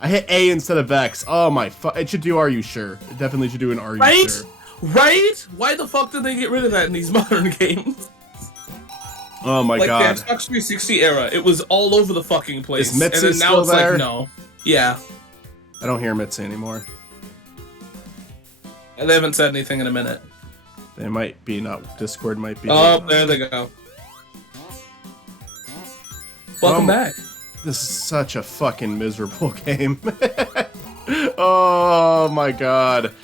I hit A instead of X. Oh my it should do Are You Sure? It definitely should do an Are You Right? Sure? Right? Why the fuck did they get rid of that in these modern games? Oh my like god. the Xbox 360 era, it was all over the fucking place. Is Mitzi and then now still it's there? like, no. Yeah. I don't hear Mitzi anymore. And they haven't said anything in a minute. They might be, not Discord might be. Oh, there they go. Welcome back. This is such a fucking miserable game. Oh my god.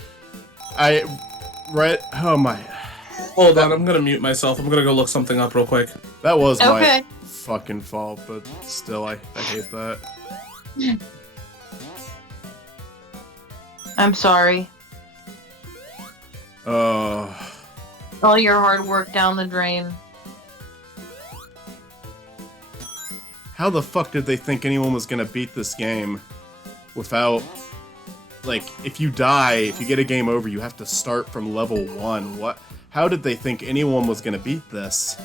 Oh my. Hold on, I'm gonna mute myself. I'm gonna go look something up real quick. That was my fucking fault, but still, I hate that. I'm sorry. Oh. All your hard work down the drain. How the fuck did they think anyone was gonna beat this game without, like, if you die, if you get a game over, you have to start from level 1. What? How did they think anyone was gonna beat this?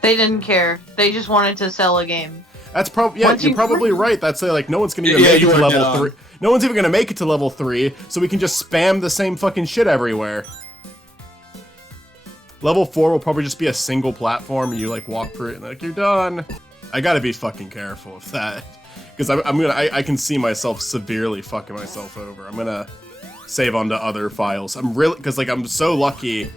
They didn't care. They just wanted to sell a game. That's probably, yeah, you're probably right. That's like, no one's gonna even make it to level 3. No one's even gonna make it to level 3, so we can just spam the same fucking shit everywhere. Level 4 will probably just be a single platform, and you like walk through it and like, you're done. I gotta be fucking careful with that. Because I can see myself severely fucking myself over. I'm gonna save onto other files. Because like, I'm so lucky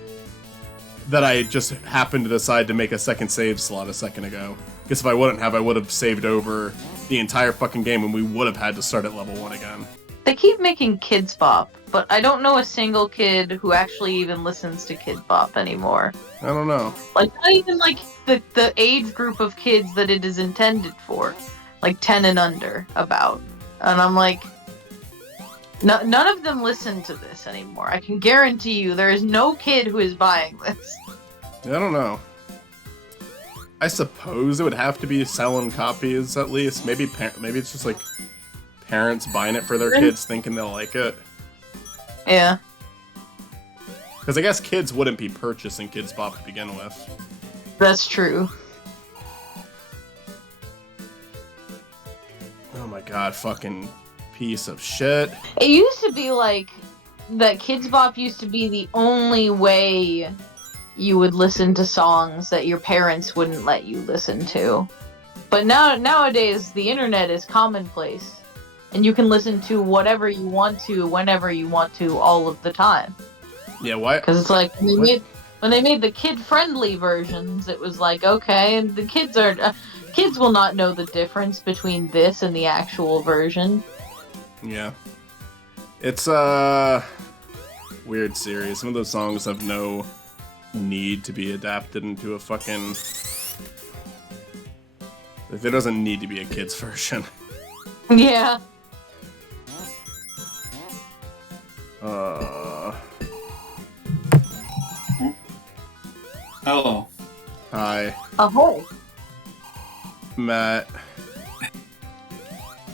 that I just happened to decide to make a second save slot a second ago. Because if I wouldn't have, I would have saved over the entire fucking game and we would have had to start at level 1 again. They keep making Kids Bop, but I don't know a single kid who actually even listens to Kids Bop anymore. I don't know. Like, not even like the age group of kids that it is intended for. Like 10 and under, about. And I'm like, none of them listen to this anymore. I can guarantee you there is no kid who is buying this. I don't know. I suppose it would have to be selling copies at least. Maybe it's just like parents buying it for their kids thinking they'll like it. Yeah. Because I guess kids wouldn't be purchasing Kids Bop to begin with. That's true. Oh my god, fucking piece of shit. It used to be like that Kids Bop used to be the only way you would listen to songs that your parents wouldn't let you listen to. But nowadays the internet is commonplace. And you can listen to whatever you want to, whenever you want to, all of the time. Yeah, why? Because it's like when they made the kid-friendly versions, it was like, okay, and the kids will not know the difference between this and the actual version. Yeah. It's a weird series. Some of those songs have no need to be adapted into a fucking... There doesn't need to be a kid's version. Yeah. Hello. Hi. Ahoy. Matt.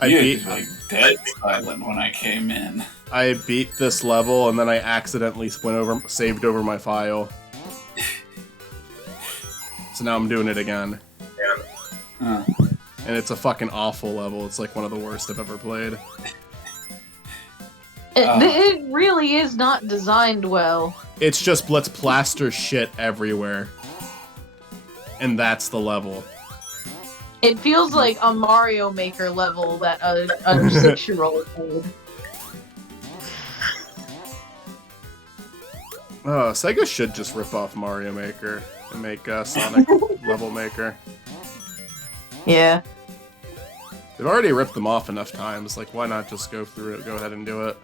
You was like dead silent when I came in. I beat this level and then I accidentally saved over my file. So now I'm doing it again. Huh. And it's a fucking awful level. It's like one of the worst I've ever played. It really is not designed well. It's just let's plaster shit everywhere. And that's the level. It feels like a Mario Maker level that a 6-year-old played. Sega should just rip off Mario Maker and make Sonic Level Maker. Yeah. They've already ripped them off enough times. Like, why not just go through it? Go ahead and do it.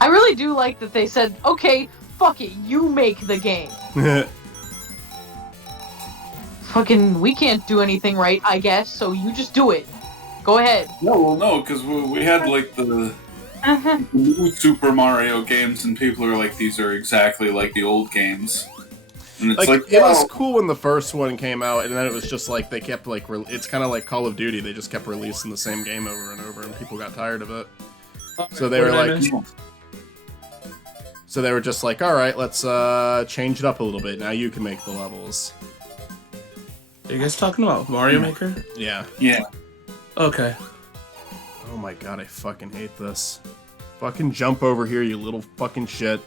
I really do like that they said, okay, fuck it, you make the game. Fucking, we can't do anything right, I guess, so you just do it. Go ahead. No, because we had like the new Super Mario games, and people are like, these are exactly like the old games. And it's like it was cool when the first one came out, and then it was just like they kept like it's kind of like Call of Duty. They just kept releasing the same game over and over, and people got tired of it. So they were like, so they were just like, all right, let's change it up a little bit. Now you can make the levels. Are you guys talking about Mario Maker? Yeah. Yeah. Okay. Oh my god, I fucking hate this. Fucking jump over here, you little fucking shit.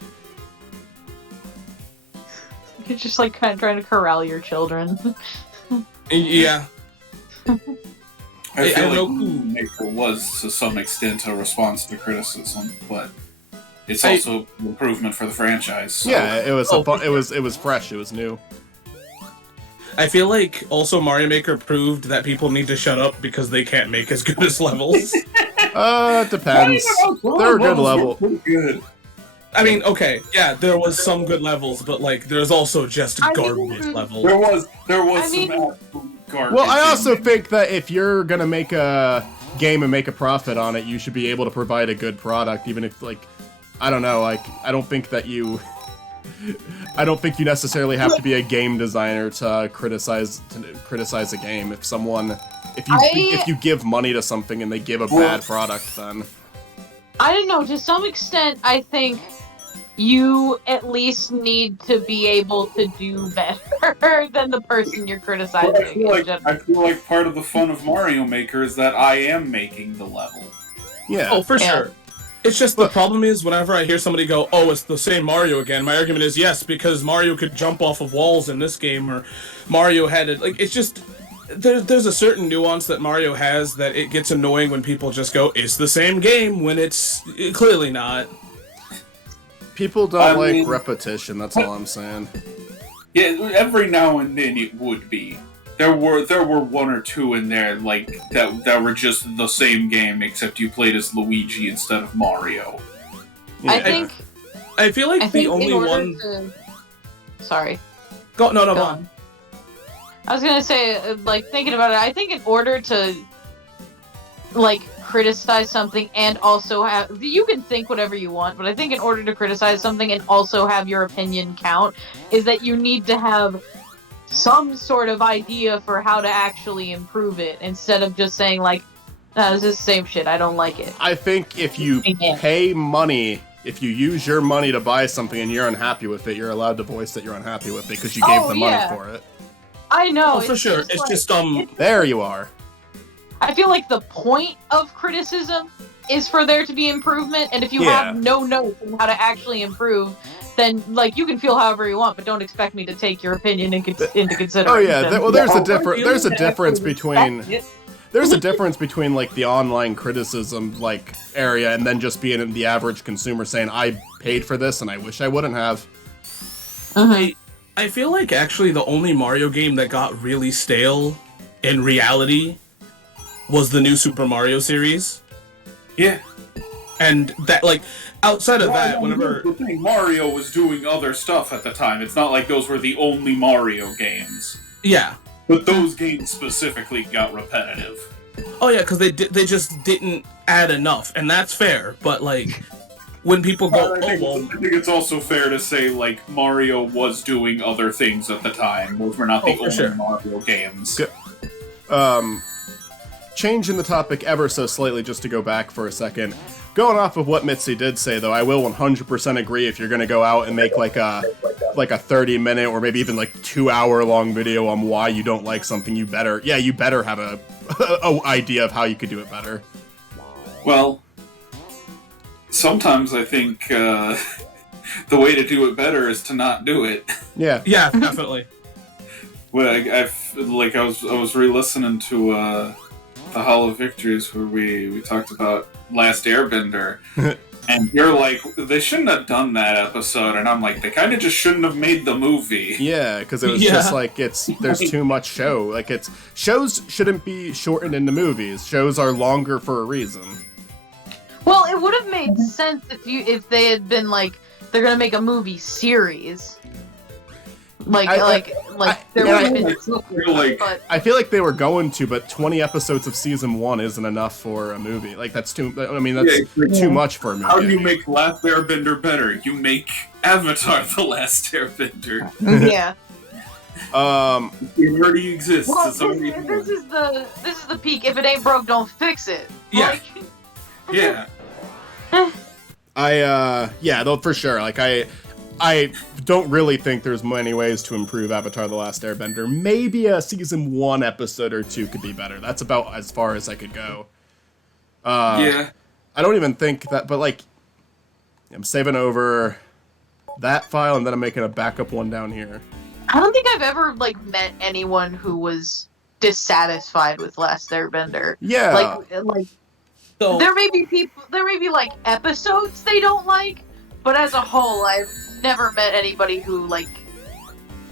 You're just like kind of trying to corral your children. Yeah. I feel know like who- Maker was, to some extent, a response to criticism, but it's also an improvement for the franchise. So. Yeah, it was Oh, it was fresh, it was new. I feel like also Mario Maker proved that people need to shut up because they can't make as good as levels. It depends. They're a good level. Pretty good. I mean, okay, yeah, there was some good levels, but like, there's also just I garbage mean- levels. There was I some mean- absolute garbage. Well, I in also it. think that if you're gonna make a game and make a profit on it, you should be able to provide a good product, even if, like, I don't know, like, I don't think you necessarily have to be a game designer to criticize a game. If you give money to something and they give a bad product, then I don't know. To some extent, I think you at least need to be able to do better than the person you're criticizing. But in I feel like part of the fun of Mario Maker is that I am making the level. yeah. Oh, for Yeah. sure. It's just the problem is whenever I hear somebody go, "Oh, it's the same Mario again," my argument is yes, because Mario could jump off of walls in this game, or Mario had it. Like, it's just there's a certain nuance that Mario has that it gets annoying when people just go, "It's the same game," when it's clearly not. People don't I like mean- repetition. That's all I'm saying. Yeah, every now and then it would be. There were one or two in there like that were just the same game except you played as Luigi instead of Mario. I Yeah. think. I feel like I the think only in order one. to. Sorry. Go no, Go go on. I was gonna say, like, thinking about it, I think in order to, like, criticize something and also have, you can think whatever you want, but I think in order to criticize something and also have your opinion count, is that you need to have some sort of idea for how to actually improve it, instead of just saying, like, "Nah, this is the same shit, I don't like it." I think if you Yeah. pay money, if you use your money to buy something and you're unhappy with it, you're allowed to voice that you're unhappy with it because you gave Oh, the money yeah. for it. I know. Oh, for sure. It's like- just There you are. I feel like the point of criticism is for there to be improvement, and if you Yeah. have no notes on how to actually improve, then, like, you can feel however you want, but don't expect me to take your opinion into Oh consideration. yeah. Well, there's a Yeah, difference. There's a difference between. That's it. There's a difference between like the online criticism like area and then just being the average consumer saying I paid for this and I wish I wouldn't have. I feel like actually the only Mario game that got really stale in reality was the new Super Mario series. Yeah. And that, like, outside of Well, that, no, whenever... here's the thing, Mario was doing other stuff at the time. It's not like those were the only Mario games. Yeah. But those games specifically got repetitive. Oh, yeah, because they just didn't add enough, and that's fair, but, like, when people go, I think, oh, well... I think it's also fair to say, like, Mario was doing other things at the time. Those were not the Oh, for only sure. Mario games. Good. Changing the topic ever so slightly just to go back for a second. Going off of what Mitzi did say, though, I will 100% agree if you're going to go out and make like a 30-minute or maybe even like 2-hour long video on why you don't like something, you better have a idea of how you could do it better. Well, sometimes I think the way to do it better is to not do it. Yeah. Yeah, definitely. Well, I was re-listening to the Hall of Victories where we talked about Last Airbender, and you're like, they shouldn't have done that episode, and I'm like, they kind of just shouldn't have made the movie. Yeah, because it was Yeah. just like there's too much show. Like shows shouldn't be shortened into movies. Shows are longer for a reason. Well, it would have made sense if they had been like, they're gonna make a movie series. There would have been I feel like- but I feel like they were going to, but 20 episodes of season 1 isn't enough for a movie. Like that's too. I mean, that's Yeah, too much for a movie. How do you make Last Airbender better? You make Avatar: The Last Airbender. yeah. It already exists. Well, It's already this is the peak. If it ain't broke, don't fix it. Yeah. Like, yeah. Though for sure. Like I don't really think there's many ways to improve Avatar: The Last Airbender. Maybe a season 1 episode or 2 could be better. That's about as far as I could go. Yeah. I don't even think that, but like, I'm saving over that file and then I'm making a backup one down here. I don't think I've ever like met anyone who was dissatisfied with Last Airbender. Yeah. Like So there may be like episodes they don't like, but as a whole, I've never met anybody who like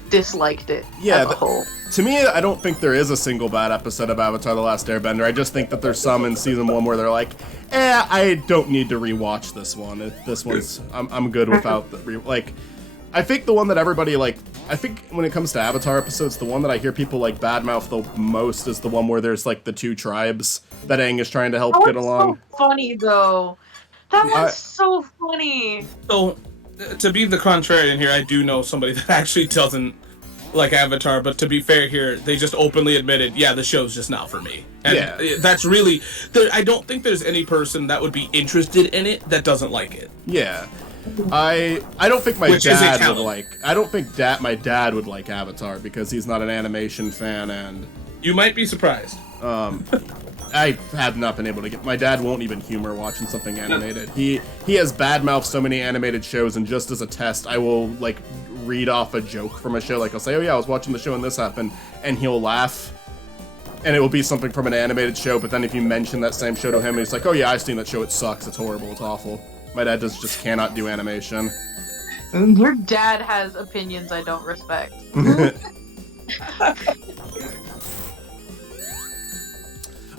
disliked it. Yeah, as a whole. To me, I don't think there is a single bad episode of Avatar: The Last Airbender. I just think that there's some in season 1 where they're like, I don't need to rewatch this one. This one's, I'm good without the like. I think the one that everybody like, I think when it comes to Avatar episodes, the one that I hear people like badmouth the most is the one where there's like the 2 tribes that Aang is trying to help That get one's along. so funny though. That I- one's so funny. So, to be the contrarian here, I do know somebody that actually doesn't like Avatar, but to be fair here, they just openly admitted, yeah, the show's just not for me. And Yeah. that's really, I don't think there's any person that would be interested in it that doesn't like it. Yeah. I don't think my Which is a dad would talent. like. I don't think my dad would like Avatar because he's not an animation fan and. You might be surprised. I have not been able to get. My dad won't even humor watching something animated. He has badmouthed so many animated shows, and just as a test, I will like read off a joke from a show. Like I'll say, "Oh yeah, I was watching the show and this happened," and he'll laugh, and it will be something from an animated show. But then if you mention that same show to him, he's like, "Oh yeah, I've seen that show. It sucks. It's horrible. It's awful." My dad just cannot do animation. Your dad has opinions I don't respect.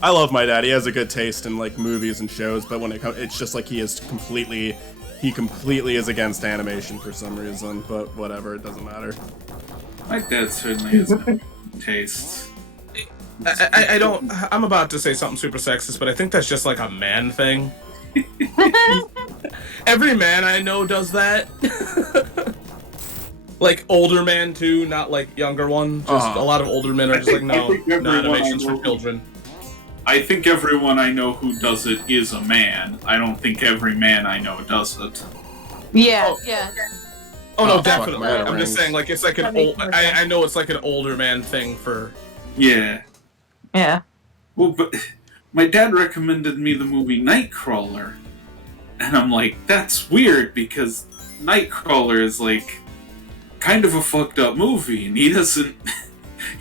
I love my dad. He has a good taste in like movies and shows, but when it comes, it's just like he completely is against animation for some reason. But whatever, it doesn't matter. My dad certainly has no taste. I don't, I'm about to say something super sexist, but I think that's just like a man thing. Every man I know does that. Like older man too, not like younger one. Just a lot of older men are just like, no animation's for children. I think everyone I know who does it is a man. I don't think every man I know does it. Yeah, Oh. yeah. Oh no, fuck, definitely. man, I'm just rings. saying, like it's like an That makes old. more sense. I know it's like an older man thing for. Yeah. Yeah. Well, but my dad recommended me the movie Nightcrawler. And I'm like, that's weird because Nightcrawler is like kind of a fucked up movie and he doesn't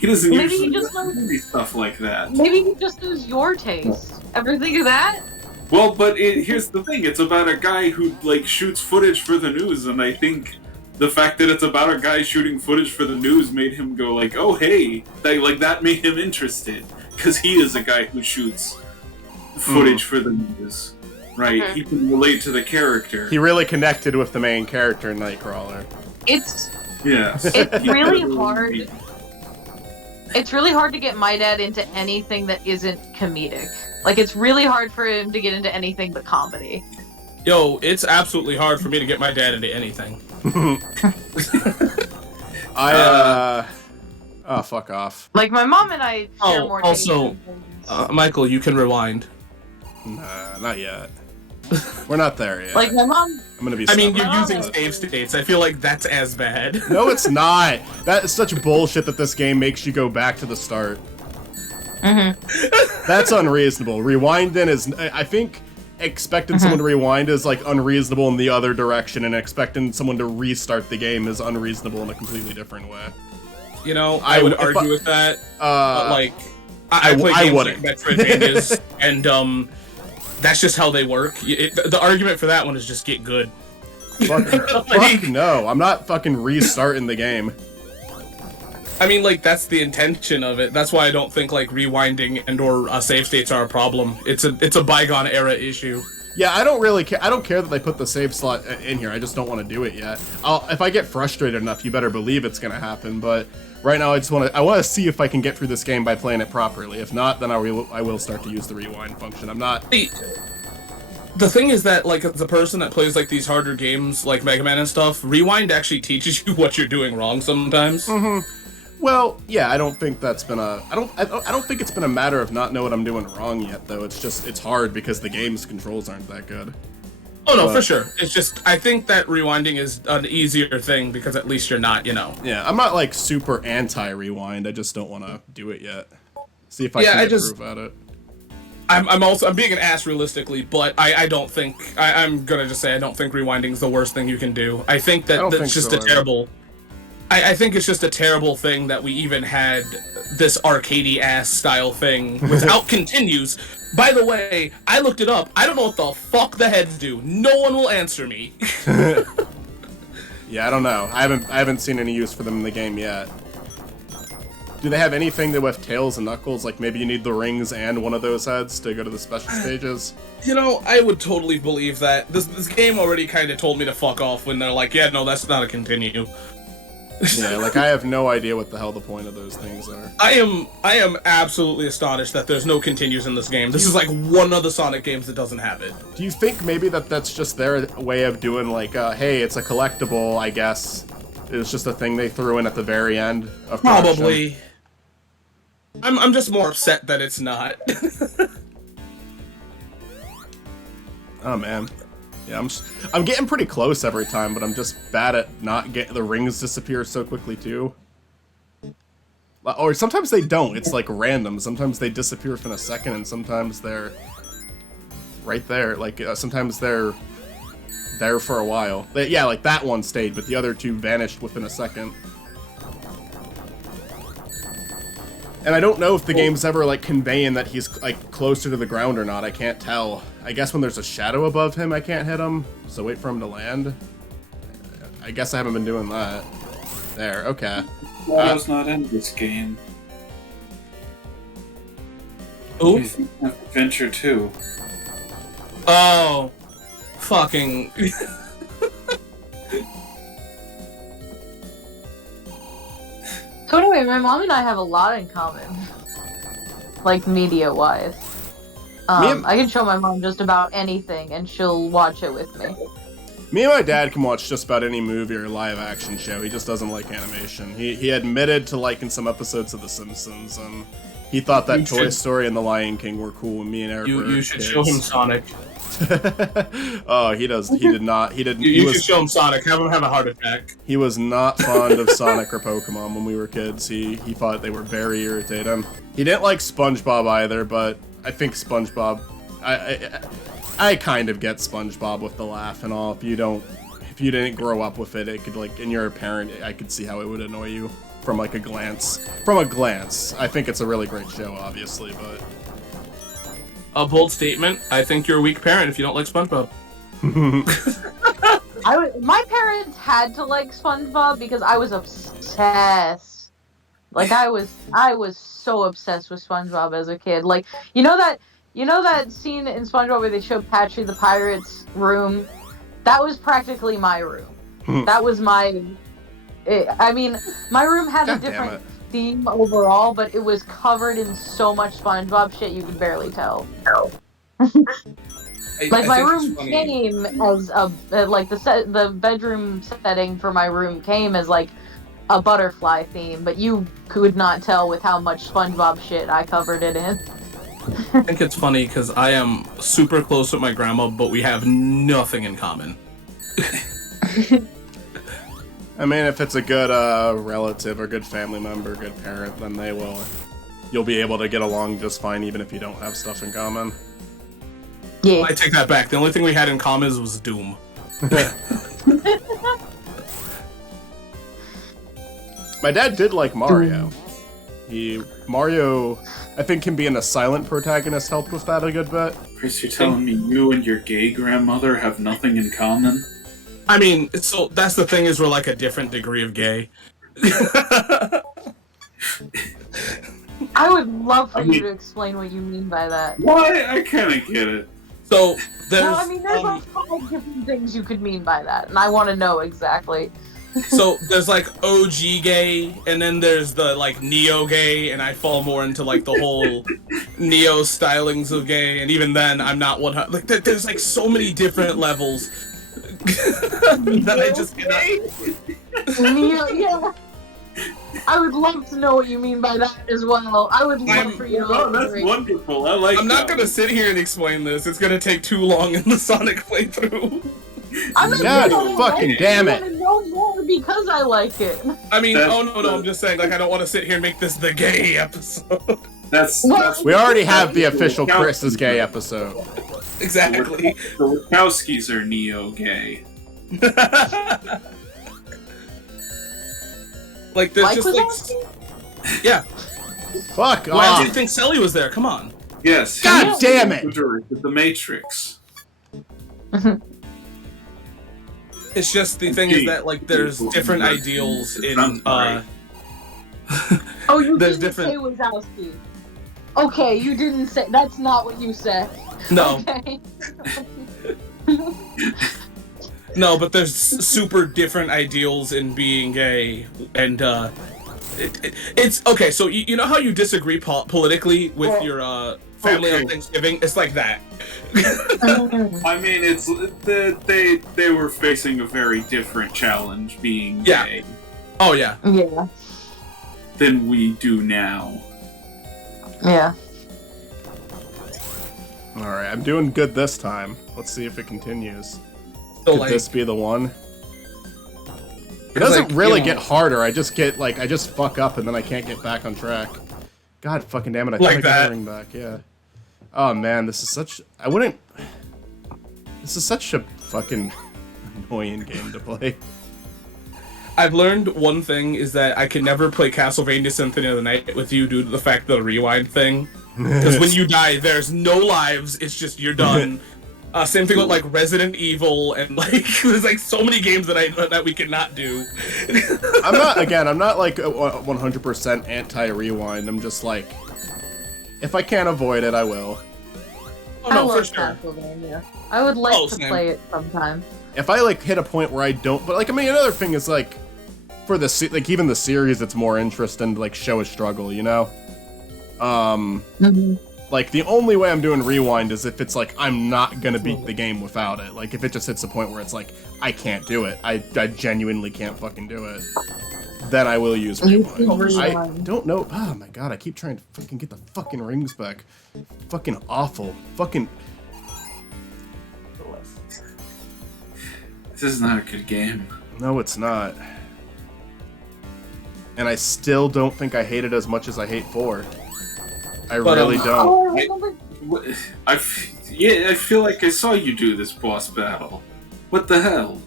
Maybe usually he just do movie stuff like that. Maybe he just knows your taste. Ever think of that? Well, but here's the thing, it's about a guy who like shoots footage for the news, and I think the fact that it's about a guy shooting footage for the news made him go like, oh hey, that made him interested because he is a guy who shoots footage for the news. Right, Mhm. he can relate to the character. He really connected with the main character in Nightcrawler. It's Yes. It's really hard. It's really hard to get my dad into anything that isn't comedic. Like it's really hard for him to get into anything but comedy. Yo, it's absolutely hard for me to get my dad into anything. Oh, fuck off. Like my mom and I share Oh, more also, taste in things. Michael, you can rewind. Nah, not yet. We're not there yet. Like my mom. I'm gonna be. I mean, stubborn. you're using save states. I feel like that's as bad. No, it's not. That is such bullshit that this game makes you go back to the start. That's unreasonable. Rewinding is. I think expecting someone to rewind is like unreasonable in the other direction, and expecting someone to restart the game is unreasonable in a completely different way. You know, I would argue with that. But like, I play I games wouldn't. like Metroidvanias, and that's just how they work. The argument for that one is just get good. Fuck no, I'm not fucking restarting the game. I mean, like that's the intention of it. That's why I don't think like rewinding and or save states are a problem. It's a bygone era issue. Yeah, I don't really care. I don't care that they put the save slot in here. I just don't want to do it yet. If I get frustrated enough, you better believe it's gonna happen. But right now, I want to see if I can get through this game by playing it properly. If not, then I will start to use the rewind function. I'm not. The thing is that, like, as a person that plays like these harder games, like Mega Man and stuff, rewind actually teaches you what you're doing wrong sometimes. Well, yeah, I don't think that's been a. I don't think it's been a matter of not know what I'm doing wrong yet, though. It's just it's hard because the game's controls aren't that good. Oh no, But- for sure. It's just I think that rewinding is an easier thing because at least you're not, Yeah, I'm not like super anti-rewind. I just don't want to do it yet. See if I Yeah, can I improve at it. I'm being an ass realistically, but I don't think I'm gonna just say I don't think rewinding is the worst thing you can do. I think that I don't that's think just so a either. terrible. I think it's just a terrible thing that we even had this arcadey ass style thing without continues. By the way, I looked it up. I don't know what the fuck the heads do. No one will answer me. Yeah, I don't know. I haven't seen any use for them in the game yet. Do they have anything that with Tails and Knuckles? Like maybe you need the rings and one of those heads to go to the special stages? You know, I would totally believe that. This game already kind of told me to fuck off when they're like, yeah, no, that's not a continue. Yeah, like I have no idea what the hell the point of those things are. I am absolutely astonished that there's no continues in this game. This is like one of the Sonic games that doesn't have it. Do you think maybe that's just their way of doing like, hey, it's a collectible, I guess. It's just a thing they threw in at the very end of production? Probably. I'm just more upset that it's not. Oh man. Yeah, I'm getting pretty close every time, but I'm just bad at not getting the rings disappear so quickly too. Or sometimes they don't. It's like random. Sometimes they disappear within a second, and sometimes they're right there. Like sometimes they're there for a while. Yeah, like that one stayed, but the other two vanished within a second. And I don't know if the game's ever like conveying that he's like closer to the ground or not. I can't tell. I guess when there's a shadow above him, I can't hit him. So wait for him to land. I guess I haven't been doing that. There, okay. Mario's not in this game. Ooh. You think of Adventure 2. Oh. Fucking. So anyway, my mom and I have a lot in common. Like, media-wise. I can show my mom just about anything, and she'll watch it with me. Me and my dad can watch just about any movie or live action show. He just doesn't like animation. He admitted to liking some episodes of The Simpsons, and he thought that Toy Story and The Lion King were cool when me and Eric were You should kids. show him Sonic. Oh, he does. He did not. He didn't. You should show him Sonic. Have him have a heart attack. He was not fond of Sonic or Pokemon when we were kids. He thought they were very irritating. He didn't like SpongeBob either, but I think SpongeBob. I kind of get SpongeBob with the laugh and all. If you didn't grow up with it, it could like, and you're a parent, I could see how it would annoy you from like a glance. From a glance, I think it's a really great show, obviously, but. A bold statement. I think you're a weak parent if you don't like SpongeBob. My parents had to like SpongeBob because I was obsessed. Like I was so obsessed with SpongeBob as a kid. Like you know that scene in SpongeBob where they show Patchy the Pirate's room? That was practically my room. That was my. I mean, my room had God a damn different it. theme overall, but it was covered in so much SpongeBob shit you could barely tell. Like my room came as a like the bedroom setting for my room came as like a butterfly theme, but you could not tell with how much SpongeBob shit I covered it in. I think it's funny because I am super close with my grandma, but we have nothing in common. I mean, if it's a good relative or good family member, good parent, then you'll be able to get along just fine even if you don't have stuff in common. Yeah. I take that back. The only thing we had in common was Doom. My dad did like Mario. Mario, I think, can be a silent protagonist, helped with that a good bit. Chris, you're telling me you and your gay grandmother have nothing in common? I mean, so that's the thing is we're like a different degree of gay. I would love for you to explain what you mean by that. Why? I kind of get it. So there's. Well, I mean, there's like 5 different things you could mean by that, and I want to know exactly. So there's like OG gay, and then there's the like neo gay, and I fall more into like the whole neo stylings of gay, and even then I'm not 100. Like there's like so many different levels that I just cannot. Yeah. I would love to know what you mean by that as well. I would love for you to Oh, that's elaborate. wonderful. I like I'm not that. gonna sit here and explain this. It's gonna take too long in the Sonic playthrough. I'm not God gonna fucking like damn I it. wanna know more because I like it. I mean, That's- oh no, I'm just saying, like, I don't want to sit here and make this the gay episode. That's We already have the official Chris is gay episode. Exactly. The Wachowskis are neo-gay. Like, there's Mike just was like, asking? yeah. Fuck Why do off. you think Selly was there? Come on. Yes. God he's damn the it. director of The Matrix. It's just the thing is that like there's different ideals in Oh, you There's didn't say different- Wazowski. Okay, you didn't say. That's not what you said. no. Okay. No, but there's super different ideals in being gay, and it's okay. So you know how you disagree politically with your family on okay. Thanksgiving? It's like that. I mean, it's they were facing a very different challenge being Yeah. gay Oh yeah. Yeah. than we do now. Yeah. Alright, I'm doing good this time. Let's see if it continues. So Could like, this be the one? It doesn't like, really you know- get harder. I just get like I just fuck up and then I can't get back on track. God fucking damn it! I Like think I got that. the ring back. Yeah. Oh man, this is such. I wouldn't. This is such a fucking annoying game to play. I've learned one thing is that I can never play Castlevania Symphony of the Night with you due to the fact of the rewind thing. Because when you die, there's no lives. It's just you're done. Same thing with like Resident Evil and like there's like so many games that we cannot do. I'm not again. I'm not like 100% anti-rewind. I'm just like, if I can't avoid it, I will. Oh I no, for love sure. Castlevania. I would like Oh, to same. play it sometime. If I like hit a point where I don't, but like I mean, another thing is like, for the like even the series, it's more interesting to like show a struggle, you know. Like the only way I'm doing rewind is if it's like I'm not gonna beat the game without it. Like if it just hits a point where it's like I can't do it, I genuinely can't fucking do it. Then I will use rewind. I don't know. Oh my god, I keep trying to fucking get the fucking rings back. Fucking awful. Fucking. This is not a good game. No, it's not. And I still don't think I hate it as much as I hate 4. I But, really don't. Oh, I remember. Yeah, I feel like I saw you do this boss battle. What the hell?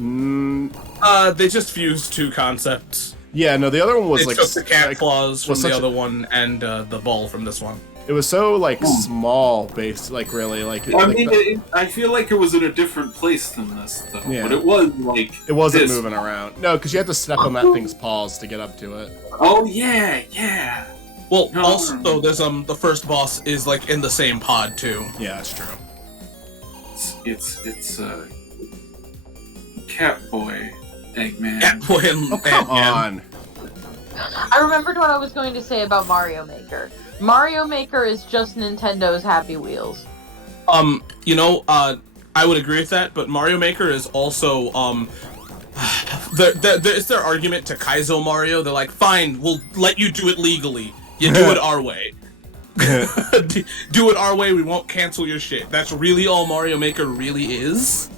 Mm, They just fused two concepts. yeah, no, the other one was They like, took the cat like claws from was the such a- other one and the ball from this one. it was so like small based, like really like. I like, mean, I feel like it was in a different place than this, though. Yeah. But it was like it wasn't this. moving around. No, because you had to step on that thing's paws to get up to it. Oh yeah, yeah. Well, No. also there's the first boss is like in the same pod too. Yeah, that's true. It's Catboy, Eggman. Catboy and Oh come Ant-Man. on! I remembered what I was going to say about Mario Maker. Mario Maker is just Nintendo's Happy Wheels. You know, I would agree with that, but Mario Maker is also it's their argument to Kaizo Mario. They're like, fine, we'll let you do it legally. You do it our way. Do it our way. We won't cancel your shit. That's really all Mario Maker really is.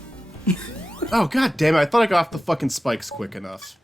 Oh god damn it! I thought I got off the fucking spikes quick enough.